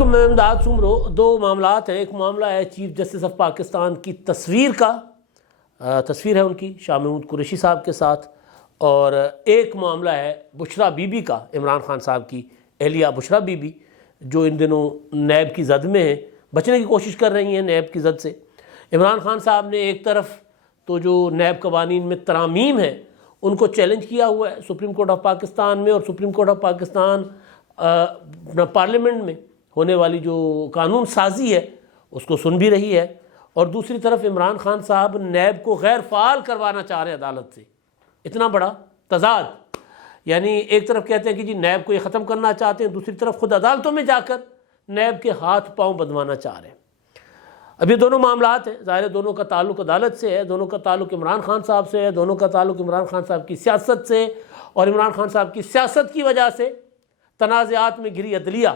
علیکم، میں امداد سمرو۔ دو معاملات ہیں، ایک معاملہ ہے چیف جسٹس آف پاکستان کی تصویر کا، تصویر ہے ان کی شاہ محمود قریشی صاحب کے ساتھ، اور ایک معاملہ ہے بشرا بی بی کا، عمران خان صاحب کی اہلیہ بشرا بی بی، جو ان دنوں نیب کی زد میں ہیں، بچنے کی کوشش کر رہی ہیں نیب کی زد سے۔ عمران خان صاحب نے ایک طرف تو جو نیب قوانین میں ترامیم ہیں ان کو چیلنج کیا ہوا ہے سپریم کورٹ آف پاکستان میں، اور supreme court of Pakistan parliament میں ہونے والی جو قانون سازی ہے اس کو سن بھی رہی ہے، اور دوسری طرف عمران خان صاحب نیب کو غیر فعال کروانا چاہ رہے ہیں عدالت سے۔ اتنا بڑا تضاد، یعنی ایک طرف کہتے ہیں کہ جی نیب کو یہ ختم کرنا چاہتے ہیں، دوسری طرف خود عدالتوں میں جا کر نیب کے ہاتھ پاؤں بدوانا چاہ رہے ہیں۔ اب یہ دونوں معاملات ہیں، ظاہر ہے دونوں کا تعلق عدالت سے ہے، دونوں کا تعلق عمران خان صاحب سے ہے، دونوں کا تعلق عمران خان صاحب کی سیاست سے، اور عمران خان صاحب کی سیاست کی وجہ سے تنازعات میں گھری عدلیہ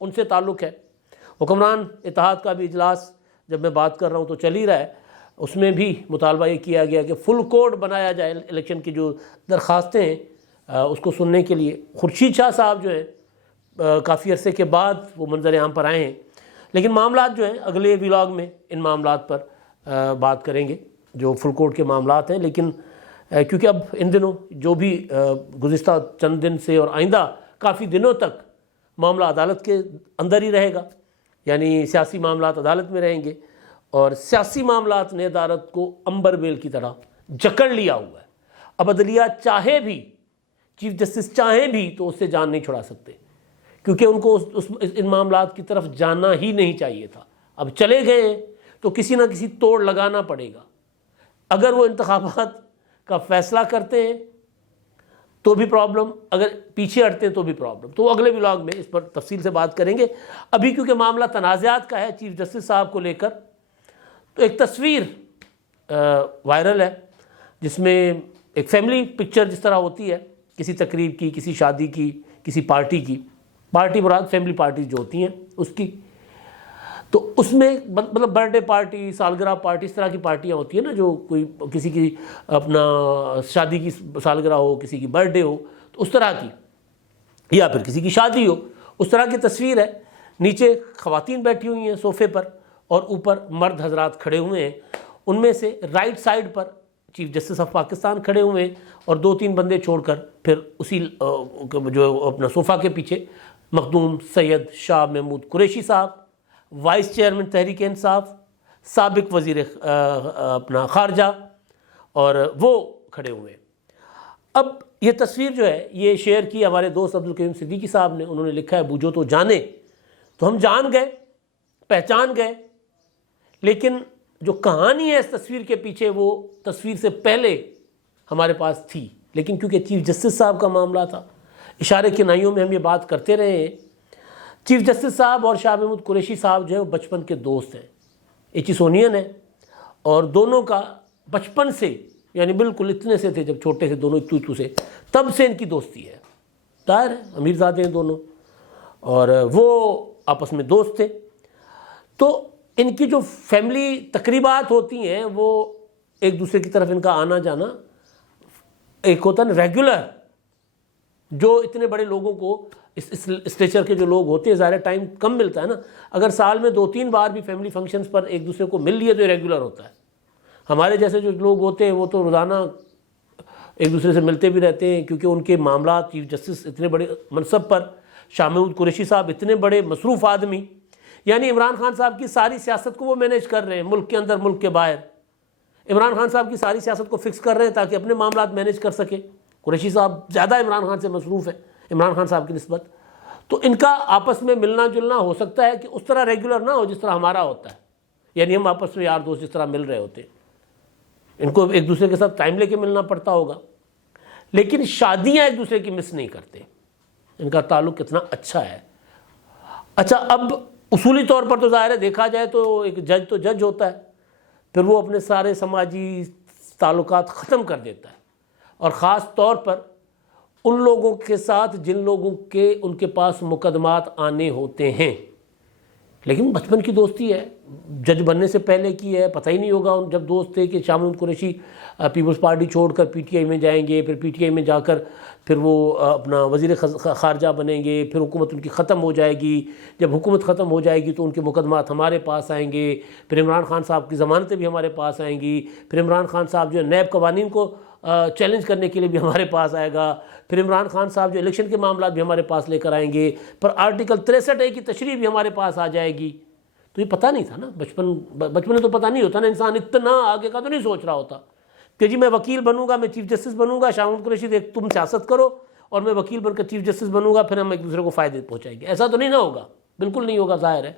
ان سے تعلق ہے۔ حکمران اتحاد کا بھی اجلاس جب میں بات کر رہا ہوں تو چل ہی رہا ہے، اس میں بھی مطالبہ یہ کیا گیا کہ فل کوڈ بنایا جائے الیکشن کی جو درخواستیں ہیں اس کو سننے کے لیے۔ خورشید شاہ صاحب جو ہیں کافی عرصے کے بعد وہ منظر عام پر آئے ہیں، لیکن معاملات جو ہیں اگلے ولاگ میں ان معاملات پر بات کریں گے جو فل کوڈ کے معاملات ہیں۔ لیکن کیونکہ اب ان دنوں جو بھی گزشتہ چند دن سے اور آئندہ کافی دنوں تک معاملہ عدالت کے اندر ہی رہے گا، یعنی سیاسی معاملات عدالت میں رہیں گے، اور سیاسی معاملات نے عدالت کو امبر بیل کی طرح جکڑ لیا ہوا ہے۔ اب عدلیہ چاہے بھی، چیف جسٹس چاہیں بھی تو اس سے جان نہیں چھڑا سکتے، کیونکہ ان کو ان معاملات کی طرف جانا ہی نہیں چاہیے تھا۔ اب چلے گئے ہیں تو کسی نہ کسی توڑ لگانا پڑے گا۔ اگر وہ انتخابات کا فیصلہ کرتے ہیں تو بھی پرابلم، اگر پیچھے ہٹتے ہیں تو بھی پرابلم۔ تو اگلے ولاگ میں اس پر تفصیل سے بات کریں گے۔ ابھی کیونکہ معاملہ تنازعات کا ہے چیف جسٹس صاحب کو لے کر، تو ایک تصویر وائرل ہے جس میں ایک فیملی پکچر جس طرح ہوتی ہے کسی تقریب کی، کسی شادی کی، کسی پارٹی کی، پارٹی مراد فیملی پارٹی جو ہوتی ہیں اس کی، تو اس میں مطلب برتھ ڈے پارٹی، سالگرہ پارٹی، اس طرح کی پارٹیاں ہوتی ہیں نا، جو کوئی کسی کی اپنا شادی کی سالگرہ ہو، کسی کی برتھ ڈے ہو، تو اس طرح کی، یا پھر کسی کی شادی ہو، اس طرح کی تصویر ہے۔ نیچے خواتین بیٹھی ہوئی ہیں صوفے پر، اور اوپر مرد حضرات کھڑے ہوئے ہیں۔ ان میں سے right side per chief justice of Pakistan کھڑے ہوئے ہیں، اور دو تین بندے چھوڑ کر پھر اسی جو اپنا صوفہ کے پیچھے مخدوم سید شاہ محمود قریشی صاحب، وائس چیئرمین تحریک انصاف، سابق وزیر اپنا خارجہ، اور وہ کھڑے ہوئے ہیں۔ اب یہ تصویر جو ہے یہ شیئر کی ہمارے دوست عبدالکریم صدیقی صاحب نے۔ انہوں نے لکھا ہے بوجھو تو جانے، تو ہم جان گئے، پہچان گئے، لیکن جو کہانی ہے اس تصویر کے پیچھے وہ تصویر سے پہلے ہمارے پاس تھی، لیکن کیونکہ چیف جسٹس صاحب کا معاملہ تھا، اشارے کنائیوں میں ہم یہ بات کرتے رہے ہیں۔ چیف جسٹس صاحب اور شاہ محمود قریشی صاحب جو ہے وہ بچپن کے دوست ہیں، ایچیسونین ہیں، اور دونوں کا بچپن سے، یعنی بالکل اتنے سے تھے جب چھوٹے سے دونوں اتو سے، تب سے ان کی دوستی ہے۔ ظاہر ہے امیر زادے ہیں دونوں، اور وہ آپس میں دوست تھے۔ تو ان کی جو فیملی تقریبات ہوتی ہیں وہ ایک دوسرے کی طرف ان کا آنا جانا ایک ہوتا ہے نا ریگولر، جو اتنے بڑے لوگوں کو اس اسٹیچر کے جو لوگ ہوتے ہیں ظاہر ٹائم کم ملتا ہے نا، اگر سال میں 2-3 بار بھی فیملی فنکشنز پر ایک دوسرے کو مل لیے تو یہ ریگولر ہوتا ہے۔ ہمارے جیسے جو لوگ ہوتے ہیں وہ تو روزانہ ایک دوسرے سے ملتے بھی رہتے ہیں، کیونکہ ان کے معاملات، چیف جسٹس اتنے بڑے منصب پر، شاہ محمود قریشی صاحب اتنے بڑے مصروف آدمی، یعنی عمران خان صاحب کی ساری سیاست کو وہ مینیج کر رہے ہیں، ملک کے اندر ملک کے باہر۔ عمران خان صاحب کی ساری سیاست کو فکس کر رہے ہیں تاکہ اپنے معاملات مینیج کر سکے۔ قریشی صاحب زیادہ عمران خان سے مصروف ہیں عمران خان صاحب کی نسبت، تو ان کا آپس میں ملنا جلنا ہو سکتا ہے کہ اس طرح ریگولر نہ ہو جس طرح ہمارا ہوتا ہے، یعنی ہم آپس میں یار دوست جس طرح مل رہے ہوتے ہیں، ان کو ایک دوسرے کے ساتھ ٹائم لے کے ملنا پڑتا ہوگا، لیکن شادیاں ایک دوسرے کی مس نہیں کرتے، ان کا تعلق کتنا اچھا ہے۔ اچھا، اب اصولی طور پر تو ظاہر ہے دیکھا جائے تو ایک جج تو جج ہوتا ہے، پھر وہ اپنے سارے سماجی تعلقات ختم کر دیتا ہے، اور خاص طور پر ان لوگوں کے ساتھ جن لوگوں کے ان کے پاس مقدمات آنے ہوتے ہیں، لیکن بچپن کی دوستی ہے، جج بننے سے پہلے کی ہے، پتہ ہی نہیں ہوگا جب دوست تھے کہ شاہ محمود قریشی پیپلز پارٹی چھوڑ کر پی ٹی آئی میں جائیں گے، پھر پی ٹی آئی میں جا کر پھر وہ اپنا وزیر خارجہ بنیں گے، پھر حکومت ان کی ختم ہو جائے گی، جب حکومت ختم ہو جائے گی تو ان کے مقدمات ہمارے پاس آئیں گے، پھر عمران خان صاحب کی ضمانتیں بھی ہمارے پاس آئیں گی، پھر عمران خان صاحب جو ہے نیب قوانین کو چیلنج کرنے کے لیے بھی ہمارے پاس آئے گا، پھر عمران خان صاحب جو الیکشن کے معاملات بھی ہمارے پاس لے کر آئیں گے، پھر آرٹیکل 63A کی تشریح بھی ہمارے پاس آ جائے گی۔ تو یہ پتہ نہیں تھا نا، بچپن میں تو پتہ نہیں ہوتا نا، انسان اتنا آگے کا تو نہیں سوچ رہا ہوتا کہ جی میں وکیل بنوں گا، میں چیف جسٹس بنوں گا، شاہ محمود قریشی دیکھ تم سیاست کرو اور میں وکیل بن کر چیف جسٹس بنوں گا، پھر ہم ایک دوسرے کو فائدے پہنچائیں گے۔ ایسا تو نہیں نہ ہوگا، بالکل نہیں ہوگا، ظاہر ہے۔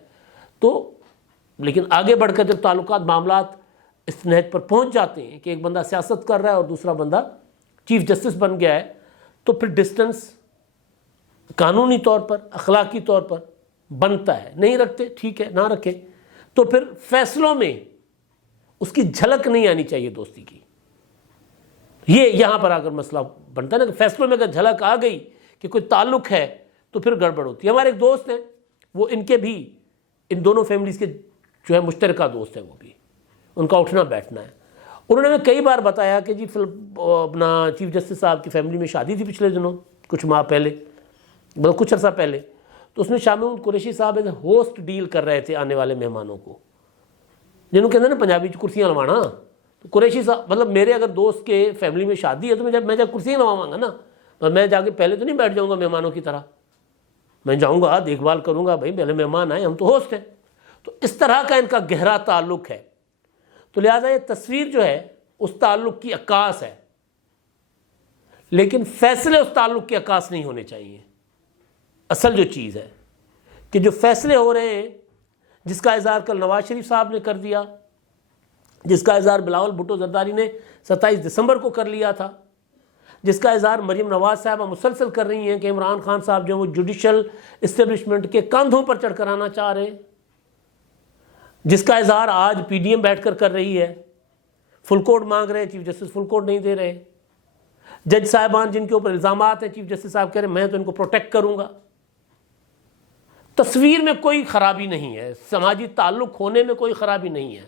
تو لیکن آگے بڑھ کر جب تعلقات معاملات اس نہج پر پہنچ جاتے ہیں کہ ایک بندہ سیاست کر رہا ہے اور دوسرا بندہ چیف جسٹس بن گیا ہے، تو پھر ڈسٹنس قانونی طور پر اخلاقی طور پر بنتا ہے۔ نہیں رکھتے ٹھیک ہے، نہ رکھیں، تو پھر فیصلوں میں اس کی جھلک نہیں آنی چاہیے دوستی کی۔ یہ یہاں پر اگر مسئلہ بنتا ہے نا کہ فیصلوں میں اگر جھلک آ گئی کہ کوئی تعلق ہے تو پھر گڑبڑ ہوتی ہے۔ ہمارے ایک دوست ہیں، وہ ان کے بھی ان دونوں فیملیز کے جو ہے مشترکہ دوست ہیں، وہ بھی ان کا اٹھنا بیٹھنا ہے۔ انہوں نے ہمیں کئی بار بتایا کہ جی اپنا چیف جسٹس صاحب کی فیملی میں شادی تھی پچھلے دنوں، کچھ ماہ پہلے، مطلب کچھ عرصہ پہلے، تو اس میں شاہ محمود قریشی صاحب ایز اے ہوسٹ ڈیل کر رہے تھے آنے والے مہمانوں کو، جنہوں کہتے ہیں نا پنجابی کرسیاں لوانا۔ تو قریشی صاحب مطلب میرے اگر دوست کے فیملی میں شادی ہے تو میں جب کرسیاں لواؤں گا نا، میں جا کے پہلے تو نہیں بیٹھ جاؤں گا مہمانوں کی طرح، میں جاؤں گا دیکھ بھال کروں گا، بھائی پہلے مہمان آئے، ہم تو ہوسٹ ہیں۔ تو اس طرح کا ان کا گہرا تعلق ہے، تو لہٰذا یہ تصویر جو ہے اس تعلق کی عکاس ہے، لیکن فیصلے اس تعلق کے عکاس نہیں ہونے چاہیے۔ اصل جو چیز ہے کہ جو فیصلے ہو رہے ہیں، جس کا اظہار کل نواز شریف صاحب نے کر دیا، جس کا اظہار بلاول بھٹو زرداری نے 27 دسمبر کو کر لیا تھا، جس کا اظہار مریم نواز صاحبہ مسلسل کر رہی ہیں کہ عمران خان صاحب جو وہ جوڈیشل اسٹیبلشمنٹ کے کاندھوں پر چڑھ کر آنا چاہ رہے ہیں، جس کا اظہار آج پی ڈی ایم بیٹھ کر کر رہی ہے، فل کوڈ مانگ رہے ہیں، چیف جسٹس فل کوڈ نہیں دے رہے، جج صاحبان جن کے اوپر الزامات ہیں، چیف جسٹس صاحب کہہ رہے ہیں میں تو ان کو پروٹیکٹ کروں گا۔ تصویر میں کوئی خرابی نہیں ہے، سماجی تعلق ہونے میں کوئی خرابی نہیں ہے،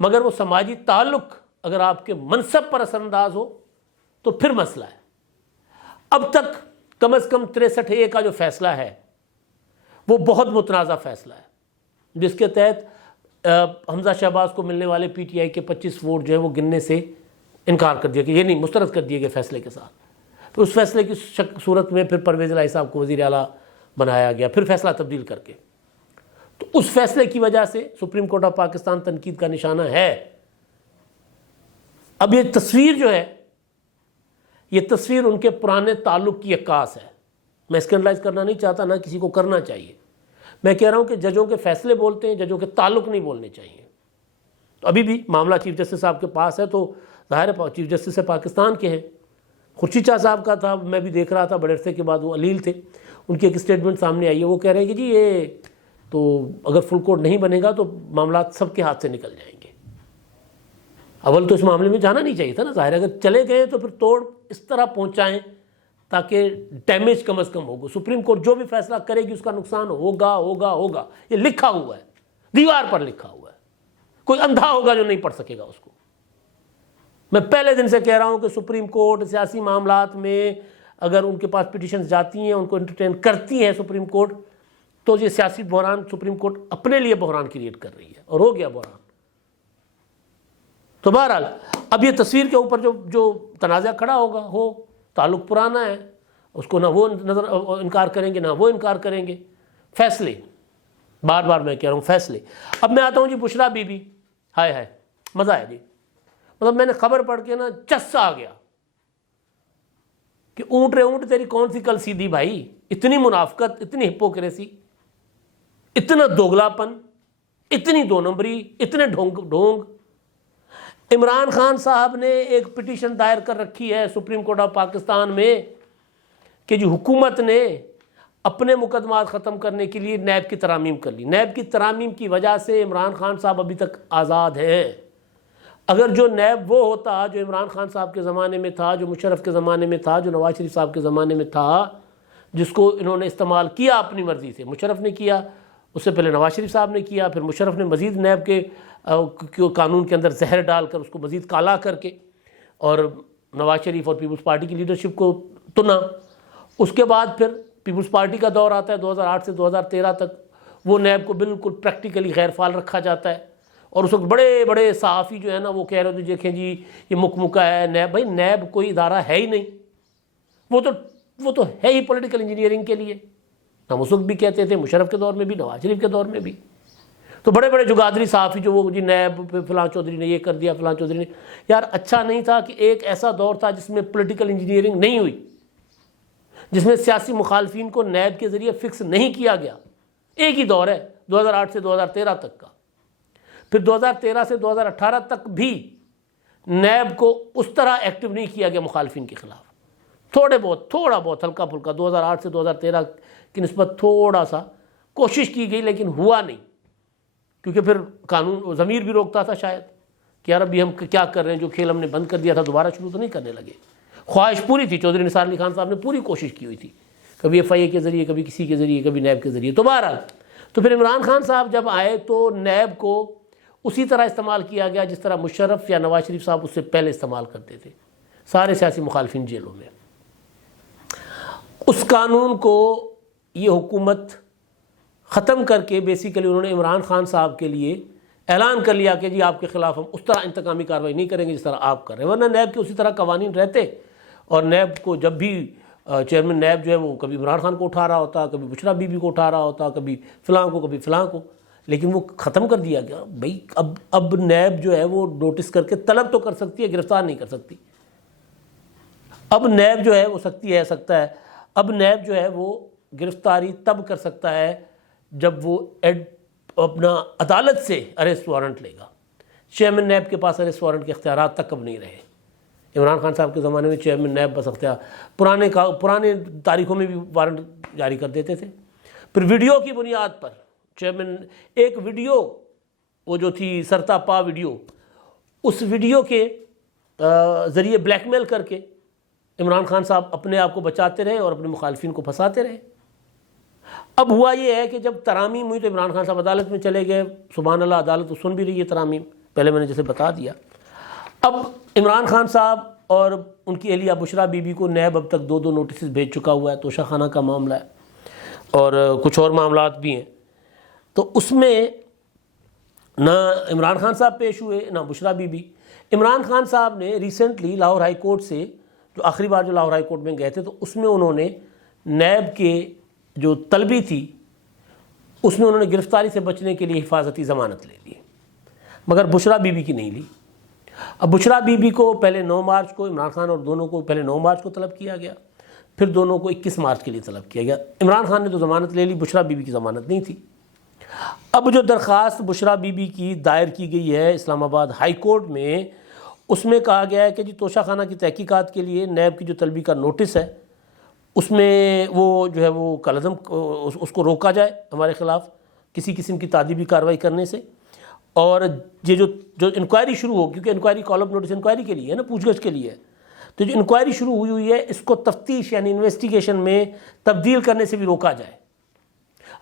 مگر وہ سماجی تعلق اگر آپ کے منصب پر اثر انداز ہو تو پھر مسئلہ ہے۔ اب تک کم از کم 63A کا جو فیصلہ ہے وہ بہت متنازع فیصلہ ہے، جس کے تحت حمزہ شہباز کو ملنے والے پی ٹی آئی کے 25 ووٹ جو ہیں وہ گننے سے انکار کر دیا کہ یہ نہیں، مسترد کر دیے گئے فیصلے کے ساتھ۔ پھر اس فیصلے کی صورت میں پھر پرویز الہی صاحب کو وزیر اعلیٰ بنایا گیا، پھر فیصلہ تبدیل کر کے۔ تو اس فیصلے کی وجہ سے سپریم کورٹ آف پاکستان تنقید کا نشانہ ہے۔ اب یہ تصویر جو ہے، یہ تصویر ان کے پرانے تعلق کی عکاس ہے۔ میں اسکینڈلائز کرنا نہیں چاہتا، نہ کسی کو کرنا چاہیے، میں کہہ رہا ہوں کہ ججوں کے فیصلے بولتے ہیں، ججوں کے تعلق نہیں بولنے چاہیے۔ تو ابھی بھی معاملہ چیف جسٹس صاحب کے پاس ہے، تو ظاہر ہے چیف جسٹس پاکستان کے ہیں۔ خورشید شاہ صاحب کا تھا، میں بھی دیکھ رہا تھا بڑے عرصے کے بعد، وہ علیل تھے، ان کی ایک اسٹیٹمنٹ سامنے آئی ہے، وہ کہہ رہے ہیں کہ جی یہ تو اگر فل کوڈ نہیں بنے گا تو معاملات سب کے ہاتھ سے نکل جائیں گے۔ اول تو اس معاملے میں جانا نہیں چاہیے تھا نا، ظاہر ہے اگر چلے گئے تو پھر توڑ اس طرح پہنچائیں تاکہ ڈیمیج کم از کم ہوگا۔ سپریم کورٹ جو بھی فیصلہ کرے گی اس کا نقصان ہوگا ہوگا ہوگا، یہ لکھا ہوا ہے، دیوار پر لکھا ہوا ہے، کوئی اندھا ہوگا جو نہیں پڑھ سکے گا اس کو۔ میں پہلے دن سے کہہ رہا ہوں کہ سپریم کورٹ سیاسی معاملات میں اگر ان کے پاس پٹیشنز جاتی ہیں، ان کو انٹرٹین کرتی ہے سپریم کورٹ، تو یہ سیاسی بحران سپریم کورٹ اپنے لیے بحران کریٹ کر رہی ہے، اور ہو گیا بحران۔ تو بہرحال اب یہ تصویر کے اوپر جو تنازع کھڑا ہوگا، ہو تعلق پرانا ہے، اس کو نہ وہ انکار کریں گے نہ وہ انکار کریں گے۔ فیصلے، بار بار میں کہہ رہا ہوں فیصلے۔ اب میں آتا ہوں جی بشرا بی بی، ہائے ہائے مزہ ہے جی، مطلب میں نے خبر پڑھ کے نا چس آ گیا کہ اونٹ رے اونٹ تیری کون سی کل سیدھی بھائی، اتنی منافقت، اتنی ہپوکریسی، اتنا دوگلاپن، اتنی دو نمبری، اتنے ڈھونگ۔ عمران خان صاحب نے ایک پٹیشن دائر کر رکھی ہے سپریم کورٹ آف پاکستان میں کہ جو حکومت نے اپنے مقدمات ختم کرنے کے لیے نیب کی ترامیم کر لی، نیب کی ترامیم کی وجہ سے عمران خان صاحب ابھی تک آزاد ہیں۔ اگر جو نیب وہ ہوتا جو عمران خان صاحب کے زمانے میں تھا، جو مشرف کے زمانے میں تھا، جو نواز شریف صاحب کے زمانے میں تھا، جس کو انہوں نے استعمال کیا اپنی مرضی سے، مشرف نے کیا، اس سے پہلے نواز شریف صاحب نے کیا، پھر مشرف نے مزید نیب کے قانون کے اندر زہر ڈال کر اس کو مزید کالا کر کے اور نواز شریف اور پیپلز پارٹی کی لیڈرشپ کو تنا۔ اس کے بعد پھر پیپلز پارٹی کا دور آتا ہے 2008 سے 2013 تک، وہ نیب کو بالکل پریکٹیکلی غیر فعال رکھا جاتا ہے، اور اس وقت بڑے بڑے صحافی جو ہے نا وہ کہہ رہے تھے دیکھیں جی یہ مکہ ہے نیب۔ بھائی نیب کوئی ادارہ ہے ہی نہیں، وہ تو ہے ہی پولیٹیکل انجینئرنگ کے لیے۔ ہم اس وقت بھی کہتے تھے، مشرف کے دور میں بھی، نواز شریف کے دور میں بھی۔ تو بڑے بڑے جگادری صحافی جو وہ جی نیب پہ فلاں چودھری نے یہ کر دیا، فلاں چودھری نے، یار اچھا نہیں تھا کہ ایک ایسا دور تھا جس میں پولیٹیکل انجینئرنگ نہیں ہوئی، جس میں سیاسی مخالفین کو نیب کے ذریعے فکس نہیں کیا گیا۔ ایک ہی دور ہے 2008 سے 2013 تک کا، پھر 2013 سے 2018 تک بھی نیب کو اس طرح ایکٹیو نہیں کیا گیا مخالفین کے خلاف۔ تھوڑا بہت ہلکا پھلکا 2008 سے 2013 کی نسبت تھوڑا سا کوشش کی گئی، لیکن ہوا نہیں، کیونکہ پھر قانون ضمیر بھی روکتا تھا شاید کہ یار ابھی ہم کیا کر رہے ہیں، جو کھیل ہم نے بند کر دیا تھا دوبارہ شروع تو نہیں کرنے لگے۔ خواہش پوری تھی، چودھری نثار علی خان صاحب نے پوری کوشش کی ہوئی تھی، کبھی ایف آئی اے کے ذریعے، کبھی کسی کے ذریعے، کبھی نیب کے ذریعے۔ تو بہرحال تو پھر عمران خان صاحب جب آئے تو نیب کو اسی طرح استعمال کیا گیا جس طرح مشرف یا نواز شریف صاحب اس سے پہلے استعمال کرتے تھے، سارے سیاسی مخالفین جیلوں میں۔ اس قانون کو یہ حکومت ختم کر کے بیسیکلی انہوں نے عمران خان صاحب کے لیے اعلان کر لیا کہ جی آپ کے خلاف ہم اس طرح انتقامی کارروائی نہیں کریں گے جس طرح آپ کر رہے ہیں، ورنہ نیب کے اسی طرح قوانین رہتے، اور نیب کو جب بھی چیئرمین نیب جو ہے وہ کبھی عمران خان کو اٹھا رہا ہوتا، کبھی بشرا بی بی کو اٹھا رہا ہوتا، کبھی فلاں کو، کبھی فلاں کو، لیکن وہ ختم کر دیا گیا۔ بھائی اب نیب جو ہے وہ نوٹس کر کے طلب تو کر سکتی ہے، گرفتار نہیں کر سکتی۔ اب نیب جو ہے وہ سکتا ہے اب نیب جو ہے وہ گرفتاری تب کر سکتا ہے جب وہ اپنا عدالت سے اریسٹ وارنٹ لے گا۔ چیئرمین نیب کے پاس اریسٹ وارنٹ کے اختیارات تک اب نہیں رہے۔ عمران خان صاحب کے زمانے میں چیئرمین نیب بس اختیار پرانے تاریخوں میں بھی وارنٹ جاری کر دیتے تھے۔ پھر ویڈیو کی بنیاد پر چیئرمین ایک ویڈیو وہ جو تھی سرتا پا ویڈیو، اس ویڈیو کے ذریعے بلیک میل کر کے عمران خان صاحب اپنے آپ کو بچاتے رہے اور اپنے مخالفین کو پھنساتے رہے۔ اب ہوا یہ ہے کہ جب ترامیم ہوئی تو عمران خان صاحب عدالت میں چلے گئے، سبحان اللہ عدالت تو سن بھی رہی ہے ترامیم، پہلے میں نے جیسے بتا دیا۔ اب عمران خان صاحب اور ان کی اہلیہ بشرا بی بی کو نیب اب تک 2 نوٹسز بھیج چکا ہوا ہے، توشہ خانہ کا معاملہ ہے اور کچھ اور معاملات بھی ہیں۔ تو اس میں نہ عمران خان صاحب پیش ہوئے نہ بشرا بی بی۔ عمران خان صاحب نے ریسنٹلی لاہور ہائی کورٹ سے، جو آخری بار جو لاہور ہائی کورٹ میں گئے تھے، تو اس میں انہوں نے نیب کے جو طلبی تھی اس میں انہوں نے گرفتاری سے بچنے کے لیے حفاظتی ضمانت لے لی، مگر بشرا بی بی کی نہیں لی۔ اب بشرا بی بی کو پہلے 9 مارچ کو، عمران خان اور دونوں کو پہلے 9 مارچ کو طلب کیا گیا، پھر دونوں کو 21 مارچ کے لیے طلب کیا گیا۔ عمران خان نے تو ضمانت لے لی، بشرا بی بی کی ضمانت نہیں تھی۔ اب جو درخواست بشرا بی بی کی دائر کی گئی ہے اسلام آباد ہائی کورٹ میں، اس میں کہا گیا ہے کہ جی توشہ خانہ کی تحقیقات کے لیے نیب کی جو طلبی کا نوٹس ہے اس میں وہ جو ہے وہ کالعدم اس کو روکا جائے ہمارے خلاف کسی قسم کی تعدیبی کارروائی کرنے سے، اور یہ جو انکوائری شروع ہو، کیونکہ انکوائری کال اپ نوٹس انکوائری کے لیے ہے نا، پوچھ گچھ کے لیے ہے، تو جو انکوائری شروع ہوئی ہے اس کو تفتیش یعنی انویسٹیگیشن میں تبدیل کرنے سے بھی روکا جائے۔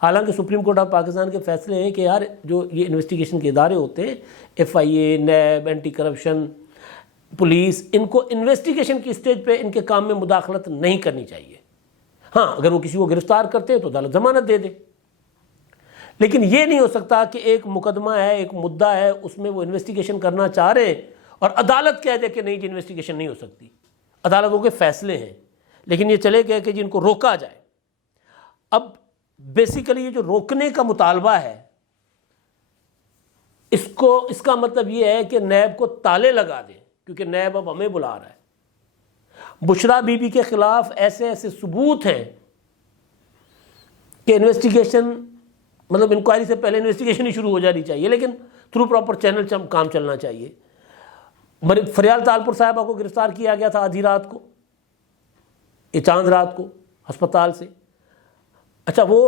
حالانکہ سپریم کورٹ آف پاکستان کے فیصلے ہیں کہ یار جو یہ انویسٹیگیشن کے ادارے ہوتے ہیں، ایف آئی اے، نیب، اینٹی کرپشن، پولیس، ان کو انویسٹیگیشن کی سٹیج پہ ان کے کام میں مداخلت نہیں کرنی چاہیے۔ ہاں اگر وہ کسی کو گرفتار کرتے ہیں تو عدالت ضمانت دے دے، لیکن یہ نہیں ہو سکتا کہ ایک مقدمہ ہے، ایک مدعا ہے، اس میں وہ انویسٹیگیشن کرنا چاہ رہے ہیں اور عدالت کہہ دے کہ نہیں جی انویسٹیگیشن نہیں ہو سکتی۔ عدالتوں کے فیصلے ہیں، لیکن یہ چلے گئے کہ جی ان کو روکا جائے۔ اب بیسیکلی یہ جو روکنے کا مطالبہ ہے اس کا مطلب یہ ہے کہ نیب کو تالے لگا دیں، کیونکہ نیب اب ہمیں بلا رہا ہے۔ بشرا بی بی کے خلاف ایسے ثبوت ہیں کہ انویسٹیگیشن مطلب انکوائری سے پہلے انویسٹیگیشن ہی شروع ہو جانی چاہیے، لیکن تھرو پراپر چینل کام چلنا چاہیے۔ فریال تالپور صاحبہ کو گرفتار کیا گیا تھا آدھی رات کو، یہ چاند رات کو ہسپتال سے۔ اچھا وہ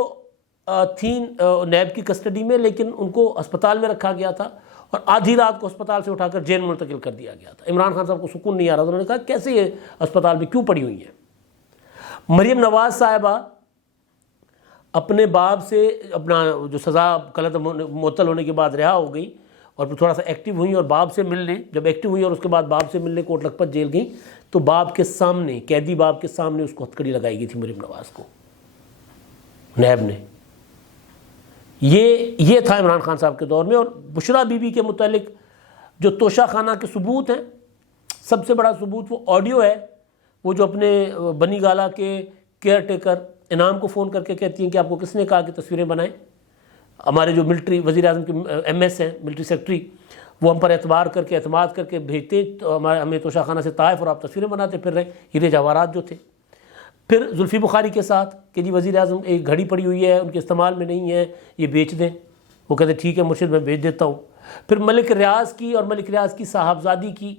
تھیں نیب کی کسٹڈی میں، لیکن ان کو ہسپتال میں رکھا گیا تھا اور آدھی رات کو ہسپتال سے اٹھا کر جیل منتقل کر دیا گیا تھا۔ عمران خان صاحب کو سکون نہیں آ رہا تھا، انہوں نے کہا کیسے یہ ہسپتال میں کیوں پڑی ہوئی ہیں۔ مریم نواز صاحبہ اپنے باپ سے اپنا جو سزا غلط معطل ہونے کے بعد رہا ہو گئی اور پھر تھوڑا سا ایکٹیو ہوئی اور باپ سے ملنے، جب ایکٹیو ہوئی اور اس کے بعد باپ سے ملنے کوٹ لکھپت جیل گئی تو باپ کے سامنے، قیدی باپ کے سامنے اس کو ہتھکڑی لگائی گئی تھی مریم نواز کو، نیب نے۔ یہ تھا عمران خان صاحب کے دور میں۔ اور بشریٰ بی بی کے متعلق جو توشہ خانہ کے ثبوت ہیں، سب سے بڑا ثبوت وہ آڈیو ہے، وہ جو اپنے بنی گالہ کے کیئر ٹیکر انعام کو فون کر کے کہتی ہیں کہ آپ کو کس نے کہا کہ تصویریں بنائیں؟ ہمارے جو ملٹری وزیر اعظم کے ایم ایس ہیں، ملٹری سیکرٹری، وہ ہم پر اعتبار کر کے اعتماد کر کے بھیجتے تو ہمیں توشہ خانہ سے طائف اور آپ تصویریں بناتے پھر رہے، ہیرے جواہرات جو تھے۔ پھر زلفی بخاری کے ساتھ کہ جی وزیر اعظم ایک گھڑی پڑی ہوئی ہے، ان کے استعمال میں نہیں ہے، یہ بیچ دیں، وہ کہتے ٹھیک ہے مرشد میں بیچ دیتا ہوں۔ پھر ملک ریاض کی اور ملک ریاض کی صاحبزادی کی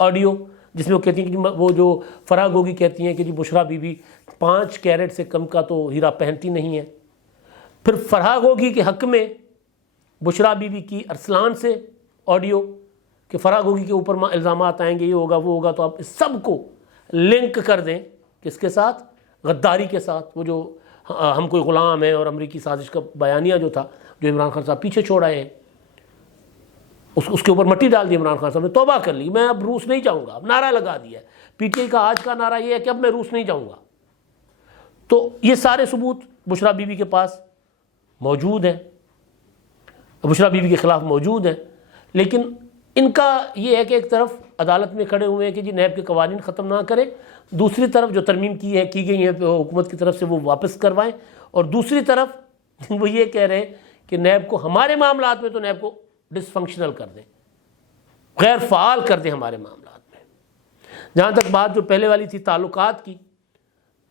آڈیو، جس میں وہ کہتی ہیں کہ وہ جو فرح گوگی کہتی ہیں کہ جی بشریٰ بی بی 5 کیرٹ سے کم کا تو ہیرا پہنتی نہیں ہے۔ پھر فرح گوگی کے حق میں بشریٰ بی بی کی ارسلان سے آڈیو کہ فرح گوگی کے اوپر الزامات آئیں گے، یہ ہوگا وہ ہوگا، تو آپ اس سب کو لنک کر دیں کس کے ساتھ؟ غداری کے ساتھ۔ وہ جو ہم کوئی غلام ہیں اور امریکی سازش کا بیانیہ جو تھا، جو عمران خان صاحب پیچھے چھوڑ آئے ہیں، اس کے اوپر مٹی ڈال دی عمران خان صاحب نے، توبہ کر لی، میں اب روس نہیں جاؤں گا، اب نعرہ لگا دیا ہے۔ پی ٹی آئی کا آج کا نعرہ یہ ہے کہ اب میں روس نہیں جاؤں گا۔ تو یہ سارے ثبوت بشریٰ بی بی کے پاس موجود ہیں، بشریٰ بی بی کے خلاف موجود ہیں، لیکن ان کا یہ ہے کہ ایک طرف عدالت میں کھڑے ہوئے ہیں کہ جی نیب کے قوانین ختم نہ کریں، دوسری طرف جو ترمیم کی گئی ہیں حکومت کی طرف سے وہ واپس کروائیں، اور دوسری طرف وہ یہ کہہ رہے ہیں کہ نیب کو ہمارے معاملات میں تو نیب کو ڈس فنکشنل کر دیں، غیر فعال کر دیں ہمارے معاملات میں۔ جہاں تک بات جو پہلے والی تھی تعلقات کی،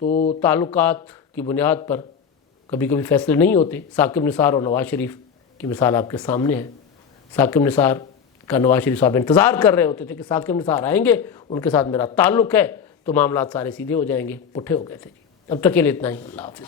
تو تعلقات کی بنیاد پر کبھی کبھی فیصلے نہیں ہوتے۔ ثاقب نثار اور نواز شریف کی مثال آپ کے سامنے ہے۔ ثاقب نثار کا نواز شریف صاحب انتظار کر رہے ہوتے تھے کہ ثاقب نثار آئیں گے، ان کے ساتھ میرا تعلق ہے تو معاملات سارے سیدھے ہو جائیں گے، پٹھے ہو گئے تھے جی۔ اب تک کے لیے اتنا ہی، اللہ حافظ۔